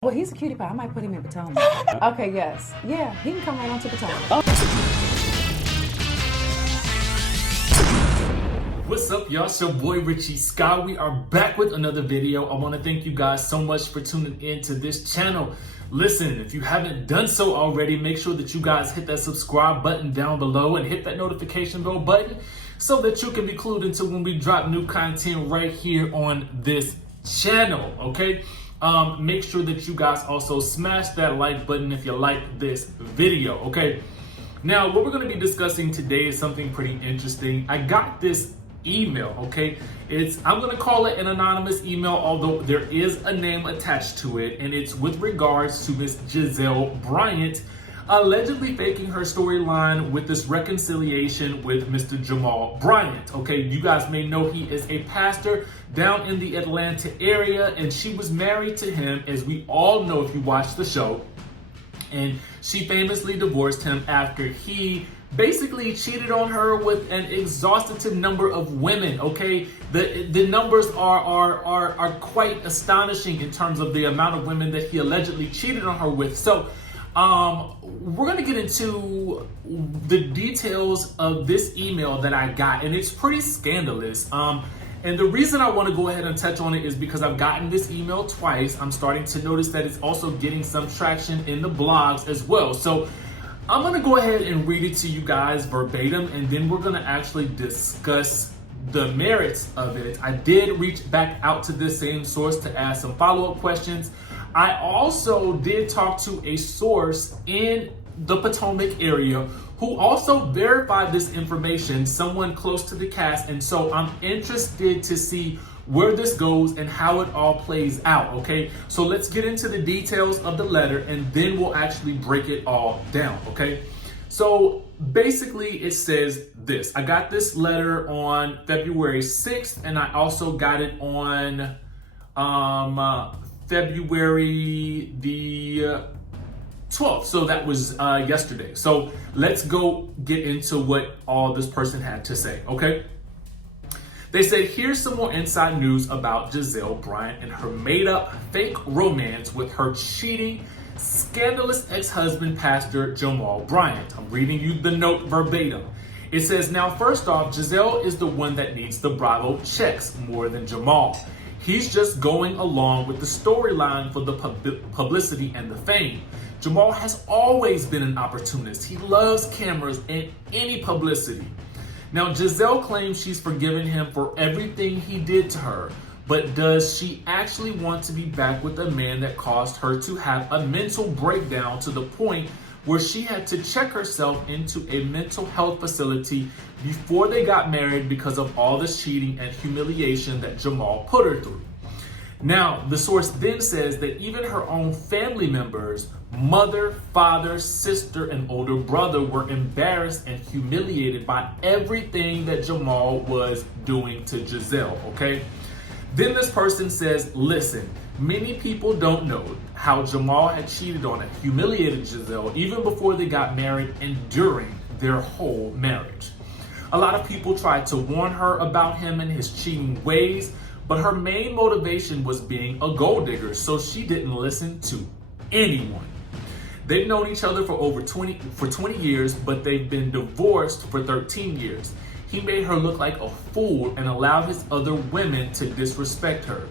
Well, he's a cutie pie. I might put him in Potomac. Okay, yes. Yeah, he can come right on to Potomac. What's up, y'all? It's your boy Richie Sky. We are back with another video. I want to thank you guys so much for tuning in to this channel. Listen, if you haven't done so already, make sure that you guys hit that subscribe button down below and hit that notification bell button so that you can be clued into when we drop new content right here on this channel, okay? Make sure that you guys also smash that like button if you like this video, okay? Now, what we're going to be discussing today is something pretty interesting. I got this email, okay? I'm going to call it an anonymous email, although there is a name attached to it, and it's with regards to Miss GIZELLE Bryant allegedly faking her storyline with this reconciliation with Mr. Jamal Bryant, okay? You guys may know he is a pastor down in the Atlanta area, and she was married to him, as we all know if you watch the show, and she famously divorced him after he basically cheated on her with an exhaustive number of women, okay? The numbers are quite astonishing in terms of the amount of women that he allegedly cheated on her with. So we're going to get into the details of this email that I got, and it's pretty scandalous. And the reason I want to go ahead and touch on it is because I've gotten this email twice. I'm starting to notice that it's also getting some traction in the blogs as well. So I'm going to go ahead and read it to you guys verbatim, and then we're going to actually discuss the merits of it. I did reach back out to this same source to ask some follow-up questions. I also did talk to a source in the Potomac area who also verified this information, someone close to the cast, and so I'm interested to see where this goes and how it all plays out, okay? So let's get into the details of the letter, and then we'll actually break it all down, okay? So basically it says this. I got this letter on February 6th, and I also got it on February the 12th. So that was yesterday. So let's go get into what all this person had to say, okay? They said, here's some more inside news about GIZELLE Bryant and her made-up fake romance with her cheating, scandalous ex-husband, Pastor Jamal Bryant. I'm reading you the note verbatim. It says, now, first off, GIZELLE is the one that needs the Bravo checks more than Jamal. He's just going along with the storyline for the publicity and the fame. Jamal has always been an opportunist. He loves cameras and any publicity. Now, GIZELLE claims she's forgiven him for everything he did to her, but does she actually want to be back with a man that caused her to have a mental breakdown to the point where she had to check herself into a mental health facility before they got married because of all the cheating and humiliation that Jamal put her through? Now, the source then says that even her own family members, mother, father, sister, and older brother, were embarrassed and humiliated by everything that Jamal was doing to GIZELLE, okay? Then this person says, listen, many people don't know how Jamal had cheated on and humiliated GIZELLE even before they got married and during their whole marriage. A lot of people tried to warn her about him and his cheating ways, but her main motivation was being a gold digger, so she didn't listen to anyone. They've known each other for 20 years, but they've been divorced for 13 years. He made her look like a fool and allowed his other women to disrespect her.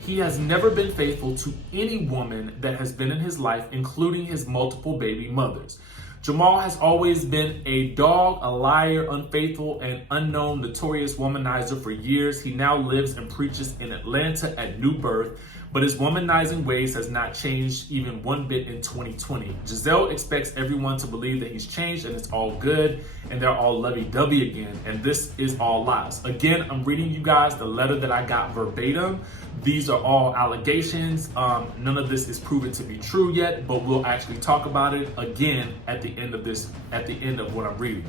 He has never been faithful to any woman that has been in his life, including his multiple baby mothers. Jamal has always been a dog, a liar, unfaithful, and unknown notorious womanizer for years. He now lives and preaches in Atlanta at New Birth, but his womanizing ways has not changed even one bit in 2020. GIZELLE expects everyone to believe that he's changed and it's all good and they're all lovey-dovey again, and this is all lies. Again, I'm reading you guys the letter that I got verbatim. These are all allegations. None of this is proven to be true yet, but we'll actually talk about it again at the end of what I'm reading.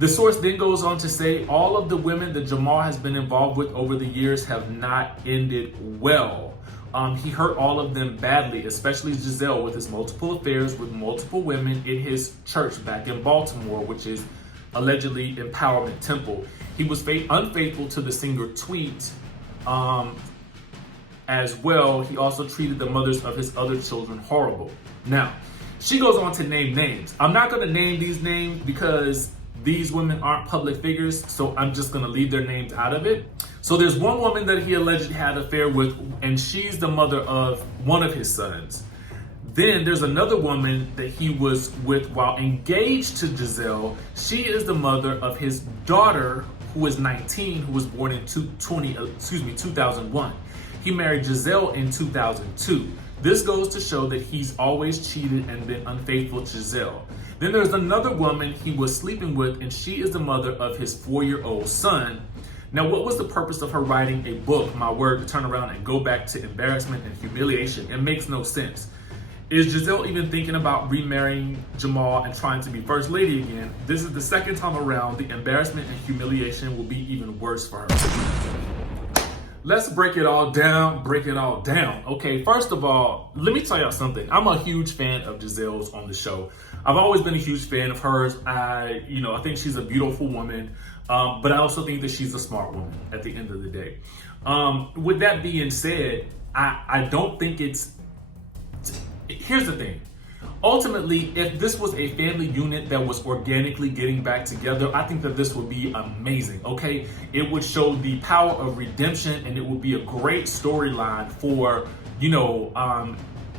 The source then goes on to say all of the women that Jamal has been involved with over the years have not ended well. He hurt all of them badly, especially GIZELLE, with his multiple affairs with multiple women in his church back in Baltimore, which is allegedly Empowerment Temple. He was unfaithful to the singer Tweet, as well. He also treated the mothers of his other children horrible. Now, she goes on to name names. I'm not going to name these names because these women aren't public figures, so I'm just going to leave their names out of it. So there's one woman that he allegedly had an affair with, and she's the mother of one of his sons. Then there's another woman that he was with while engaged to Gizelle. She is the mother of his daughter, who is 19, who was born in 2001. He married Gizelle in 2002. This goes to show that he's always cheated and been unfaithful to Gizelle. Then there's another woman he was sleeping with, and she is the mother of his 4-year-old son. Now, what was the purpose of her writing a book, My Word, to turn around and go back to embarrassment and humiliation? It makes no sense. Is Gizelle even thinking about remarrying Jamal and trying to be first lady again? This is the second time around. The embarrassment and humiliation will be even worse for her. Let's break it all down, Okay, first of all, let me tell y'all something. I'm a huge fan of Gizelle's on the show. I've always been a huge fan of hers. I think she's a beautiful woman, but I also think that she's a smart woman at the end of the day. With that being said, I don't think here's the thing. Ultimately, if this was a family unit that was organically getting back together, I think that this would be amazing, okay? It would show the power of redemption, and it would be a great storyline for,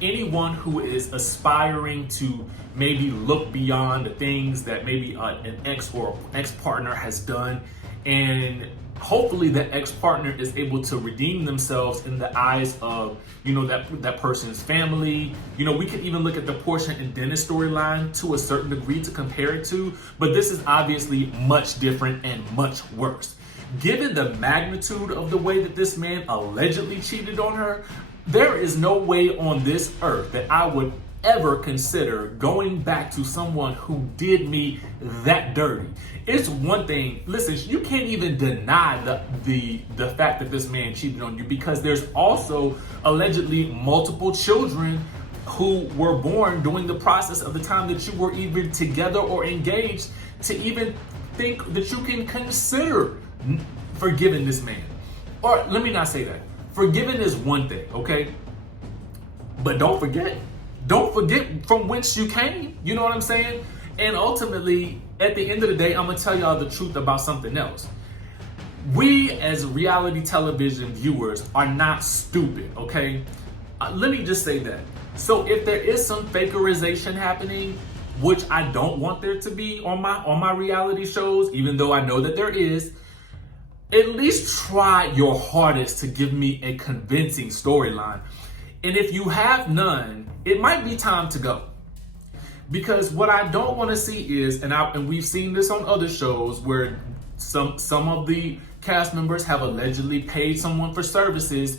anyone who is aspiring to maybe look beyond the things that maybe an ex or ex-partner has done, and hopefully that ex-partner is able to redeem themselves in the eyes of, that person's family. We could even look at the Porsha and Dennis storyline to a certain degree to compare it to, but this is obviously much different and much worse. Given the magnitude of the way that this man allegedly cheated on her, there is no way on this earth that I would ever consider going back to someone who did me that dirty. It's one thing, listen, you can't even deny the fact that this man cheated on you, because there's also allegedly multiple children who were born during the process of the time that you were even together or engaged to even think that you can consider forgiving this man. Or let me not say that. Forgiving is one thing, okay? But don't forget from whence you came. You know what I'm saying? And ultimately, at the end of the day, I'm gonna tell y'all the truth about something else. We as reality television viewers are not stupid, okay? Let me just say that. So if there is some fakerization happening, which I don't want there to be on my reality shows, even though I know that there is, at least try your hardest to give me a convincing storyline. And if you have none, it might be time to go. Because what I don't want to see is, and we've seen this on other shows where some of the cast members have allegedly paid someone for services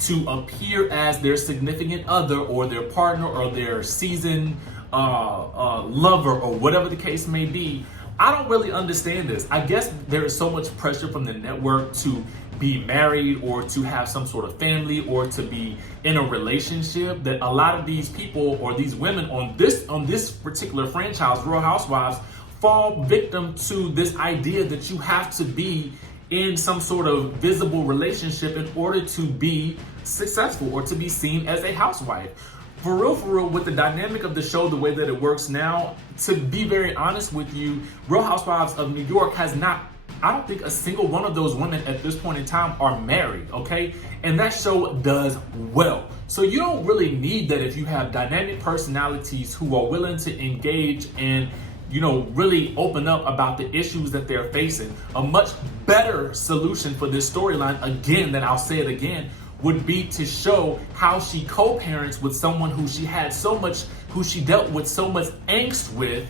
to appear as their significant other or their partner or their seasoned lover or whatever the case may be. I don't really understand this. I guess there is so much pressure from the network to be married or to have some sort of family or to be in a relationship that a lot of these people or these women on this particular franchise, Real Housewives, fall victim to this idea that you have to be in some sort of visible relationship in order to be successful or to be seen as a housewife. For real, with the dynamic of the show, the way that it works now, to be very honest with you, Real Housewives of New York has not, I don't think a single one of those women at this point in time are married, okay? And that show does well. So you don't really need that if you have dynamic personalities who are willing to engage and, really open up about the issues that they're facing. A much better solution for this storyline, again, that I'll say it again, would be to show how she co-parents with someone who she dealt with so much angst with,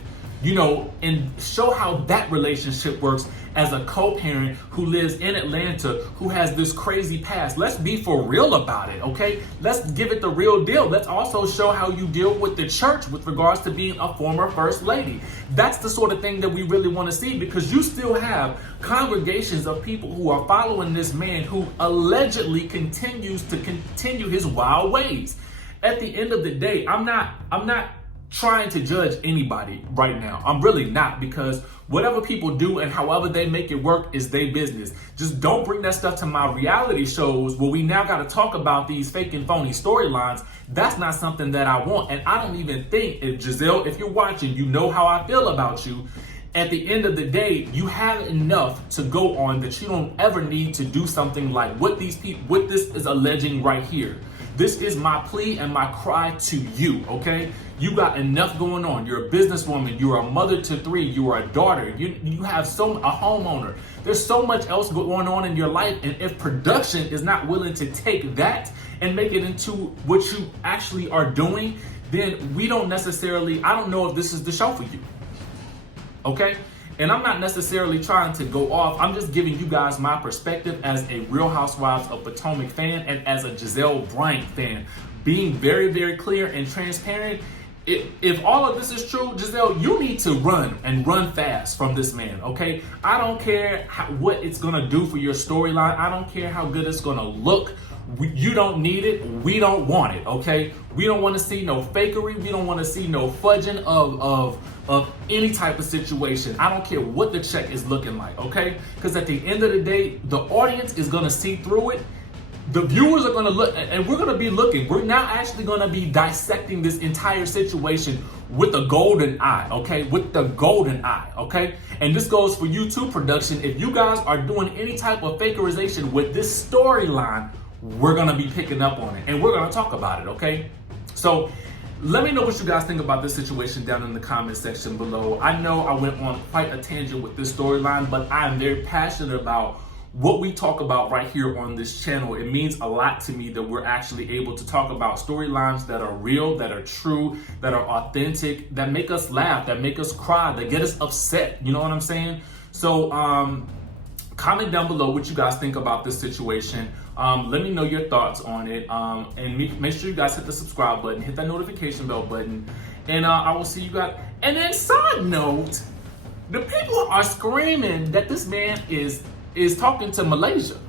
and show how that relationship works as a co-parent who lives in Atlanta, who has this crazy past. Let's be for real about it, okay? Let's give it the real deal. Let's also show how you deal with the church with regards to being a former first lady. That's the sort of thing that we really want to see, because you still have congregations of people who are following this man who allegedly continues his wild ways. At the end of the day, I'm not trying to judge anybody right now. I'm really not, because whatever people do and however they make it work is their business. Just don't bring that stuff to my reality shows where we now got to talk about these fake and phony storylines. That's not something that I want. And I don't even think, if Gizelle, if you're watching, you know how I feel about you. At the end of the day, you have enough to go on that you don't ever need to do something like what this is alleging right here. This is my plea and my cry to you, okay? You got enough going on. You're a businesswoman. You're a mother to 3. You are a daughter. You have a homeowner. There's so much else going on in your life. And if production is not willing to take that and make it into what you actually are doing, then we don't necessarily, I don't know if this is the show for you, okay? And I'm not necessarily trying to go off. I'm just giving you guys my perspective as a Real Housewives of Potomac fan and as a Gizelle Bryant fan. Being very, very clear and transparent. If all of this is true, Gizelle, you need to run and run fast from this man, okay? I don't care what it's going to do for your storyline. I don't care how good it's going to look. You don't need it. We don't want it, okay? We don't want to see no fakery. We don't want to see no fudging of any type of situation. I don't care what the check is looking like, okay? Because at the end of the day, the audience is going to see through it. The viewers are going to look, and we're going to be looking. We're now actually going to be dissecting this entire situation with a golden eye, okay? With the golden eye, okay? And this goes for you too, production. If you guys are doing any type of fakerization with this storyline, we're going to be picking up on it, and we're going to talk about it, okay? So let me know what you guys think about this situation down in the comment section below. I know I went on quite a tangent with this storyline, but I'm very passionate about what we talk about right here on this channel. It means a lot to me that we're actually able to talk about storylines that are real, that are true, that are authentic, that make us laugh, that make us cry, that get us upset. You know what I'm saying? So comment down below what you guys think about this situation. Let me know your thoughts on it. And make sure you guys hit the subscribe button, hit that notification bell button, and I will see you guys. And then side note, the people are screaming that this man is talking to Malaysia.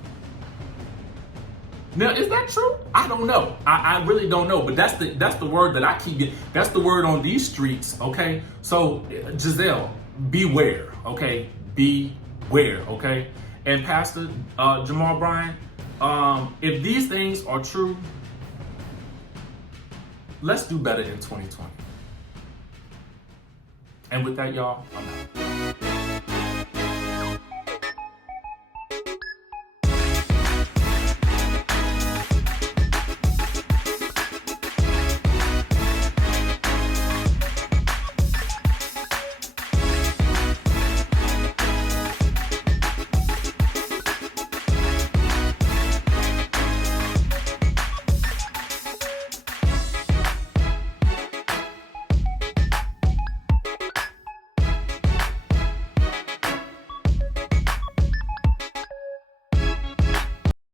Now, is that true? I don't know. I really don't know. But that's the word that I keep getting. That's the word on these streets, okay? So, Gizelle, beware, okay? Beware, okay? And Pastor Jamal Bryant, if these things are true, let's do better in 2020. And with that, y'all, I'm out.